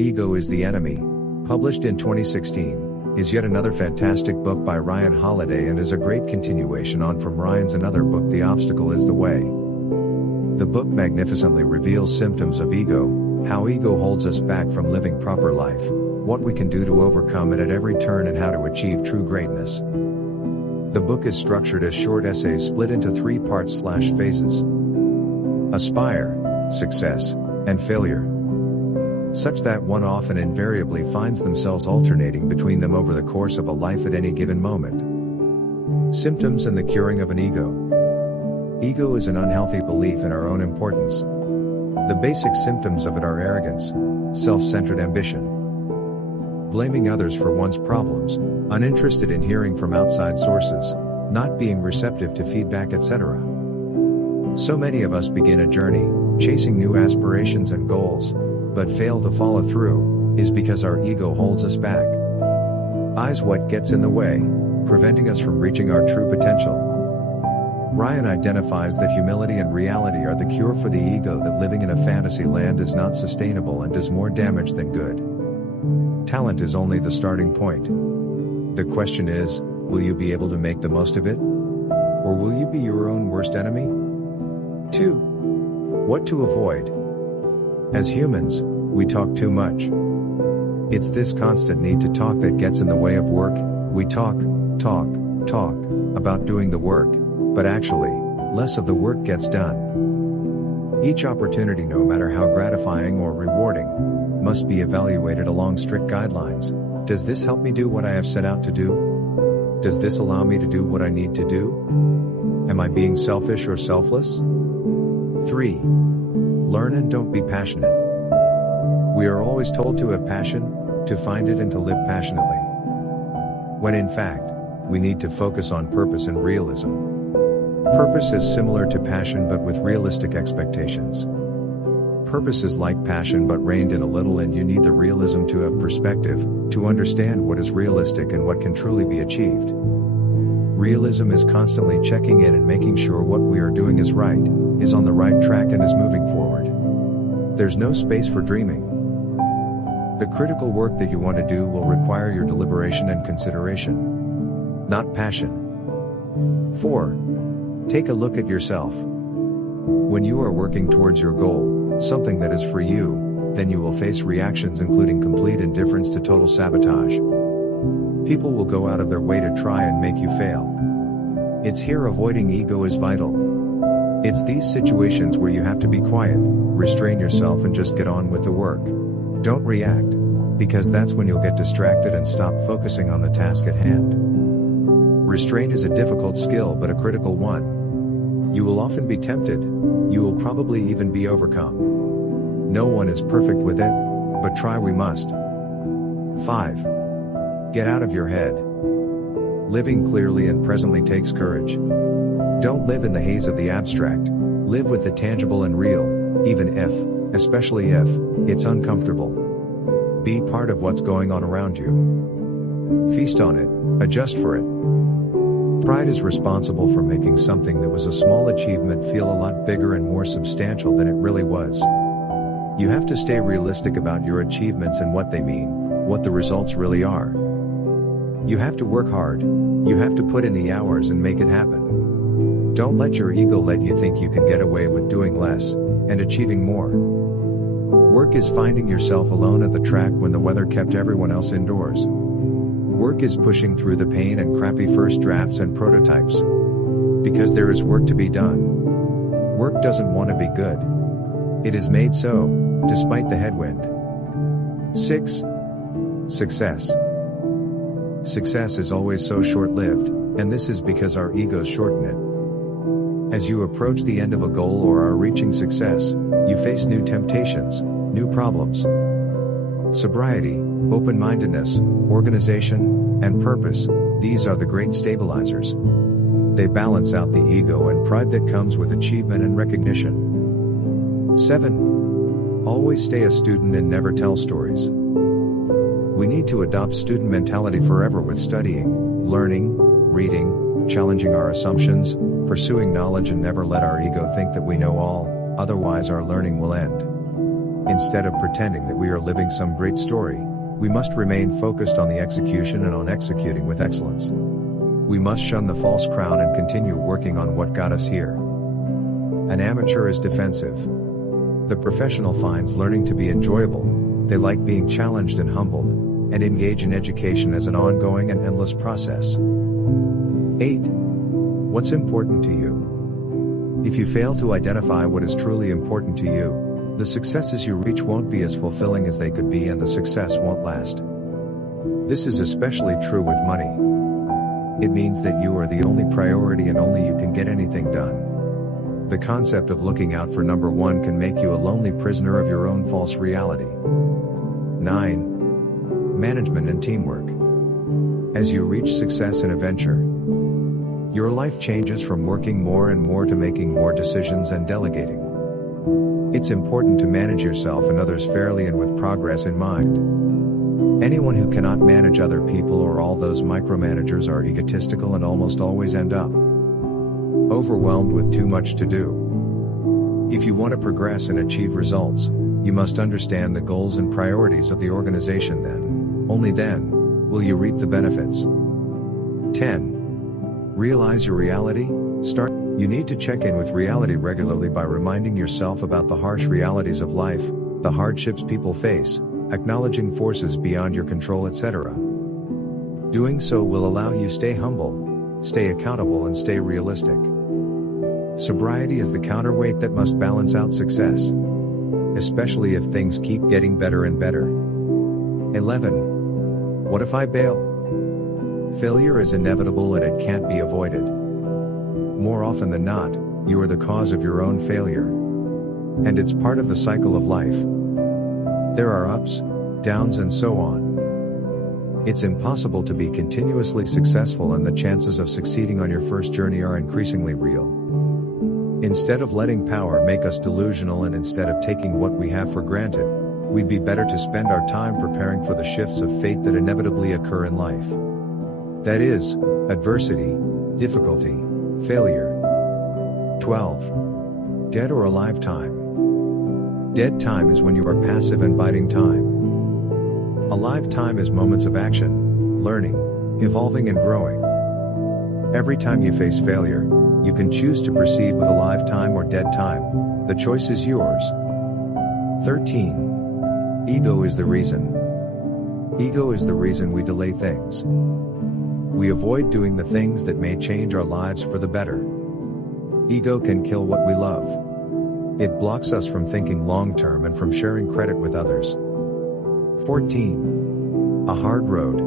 Ego is the Enemy, published in 2016, is yet another fantastic book by Ryan Holiday and is a great continuation on from Ryan's another book, The Obstacle is the Way. The book magnificently reveals symptoms of ego, how ego holds us back from living proper life, what we can do to overcome it at every turn, and how to achieve true greatness. The book is structured as short essays split into 3 parts/phases: aspire, success, and failure, such that one often invariably finds themselves alternating between them over the course of a life at any given moment. Symptoms and the curing of an ego. Ego is an unhealthy belief in our own importance. The basic symptoms of it are arrogance, self-centered ambition, blaming others for one's problems, uninterested in hearing from outside sources, not being receptive to feedback, etc. So many of us begin a journey, chasing new aspirations and goals, but fail to follow through, is because our ego holds us back. Is what gets in the way, preventing us from reaching our true potential. Ryan identifies that humility and reality are the cure for the ego, that living in a fantasy land is not sustainable and does more damage than good. Talent is only the starting point. The question is, will you be able to make the most of it? Or will you be your own worst enemy? 2. What to avoid. As humans, we talk too much. It's this constant need to talk that gets in the way of work. We talk about doing the work, but actually, less of the work gets done. Each opportunity, no matter how gratifying or rewarding, must be evaluated along strict guidelines. Does this help me do what I have set out to do? Does this allow me to do what I need to do? Am I being selfish or selfless? 3. Learn and don't be passionate. We are always told to have passion, to find it and to live passionately, when in fact, we need to focus on purpose and realism. Purpose is similar to passion but with realistic expectations. Purpose is like passion but reined in a little, and you need the realism to have perspective, to understand what is realistic and what can truly be achieved. Realism is constantly checking in and making sure what we are doing is right, is on the right track and is moving forward. There's no space for dreaming. The critical work that you want to do will require your deliberation and consideration, not passion. 4. Take a look at yourself. When you are working towards your goal, something that is for you, then you will face reactions including complete indifference to total sabotage. People will go out of their way to try and make you fail. It's here avoiding ego is vital. It's these situations where you have to be quiet, restrain yourself and just get on with the work. Don't react, because that's when you'll get distracted and stop focusing on the task at hand. Restraint is a difficult skill but a critical one. You will often be tempted, you will probably even be overcome. No one is perfect with it, but try we must. 5. Get out of your head. Living clearly and presently takes courage. Don't live in the haze of the abstract, live with the tangible and real, even if, especially if, it's uncomfortable. Be part of what's going on around you. Feast on it, adjust for it. Pride is responsible for making something that was a small achievement feel a lot bigger and more substantial than it really was. You have to stay realistic about your achievements and what they mean, what the results really are. You have to work hard, you have to put in the hours and make it happen. Don't let your ego let you think you can get away with doing less, and achieving more. Work is finding yourself alone at the track when the weather kept everyone else indoors. Work is pushing through the pain and crappy first drafts and prototypes. Because there is work to be done. Work doesn't want to be good. It is made so, despite the headwind. 6. Success. Success is always so short-lived, and this is because our egos shorten it. As you approach the end of a goal or are reaching success, you face new temptations, new problems. Sobriety, open-mindedness, organization, and purpose, these are the great stabilizers. They balance out the ego and pride that comes with achievement and recognition. 7. Always stay a student and never tell stories. We need to adopt student mentality forever with studying, learning, reading, challenging our assumptions, pursuing knowledge, and never let our ego think that we know all, otherwise our learning will end. Instead of pretending that we are living some great story, we must remain focused on the execution and on executing with excellence. We must shun the false crown and continue working on what got us here. An amateur is defensive. The professional finds learning to be enjoyable, they like being challenged and humbled, and engage in education as an ongoing and endless process. 8. What's important to you? If you fail to identify what is truly important to you, the successes you reach won't be as fulfilling as they could be and the success won't last. This is especially true with money. It means that you are the only priority and only you can get anything done. The concept of looking out for number one can make you a lonely prisoner of your own false reality. 9. Management and teamwork. As you reach success in a venture, your life changes from working more and more to making more decisions and delegating. It's important to manage yourself and others fairly and with progress in mind. Anyone who cannot manage other people or all those micromanagers are egotistical and almost always end up overwhelmed with too much to do. If you want to progress and achieve results, you must understand the goals and priorities of the organization only then, will you reap the benefits. 10. Realize your reality? You need to check in with reality regularly by reminding yourself about the harsh realities of life, the hardships people face, acknowledging forces beyond your control, etc. Doing so will allow you stay humble, stay accountable and stay realistic. Sobriety is the counterweight that must balance out success, especially if things keep getting better and better. 11. What if I bail? Failure is inevitable and it can't be avoided. More often than not, you are the cause of your own failure. And it's part of the cycle of life. There are ups, downs and so on. It's impossible to be continuously successful and the chances of succeeding on your first journey are increasingly real. Instead of letting power make us delusional and instead of taking what we have for granted, we'd be better to spend our time preparing for the shifts of fate that inevitably occur in life. That is, adversity, difficulty, failure. 12. Dead or alive time. Dead time is when you are passive and biding time. Alive time is moments of action, learning, evolving and growing. Every time you face failure, you can choose to proceed with alive time or dead time. The choice is yours. 13. Ego is the reason. Ego is the reason we delay things. We avoid doing the things that may change our lives for the better. Ego can kill what we love. It blocks us from thinking long-term and from sharing credit with others. 14. A hard road.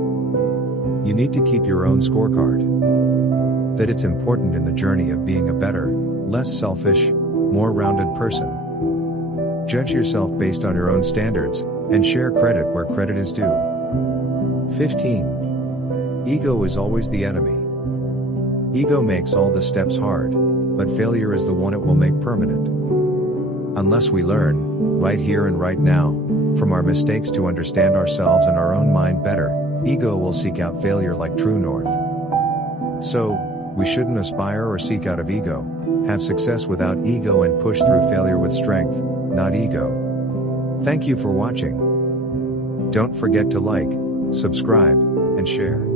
You need to keep your own scorecard. That it's important in the journey of being a better, less selfish, more rounded person. Judge yourself based on your own standards, and share credit where credit is due. 15. Ego is always the enemy. Ego makes all the steps hard, but failure is the one it will make permanent. Unless we learn, right here and right now, from our mistakes to understand ourselves and our own mind better, ego will seek out failure like true north. So, we shouldn't aspire or seek out of ego, have success without ego and push through failure with strength, not ego. Thank you for watching. Don't forget to like, subscribe, and share.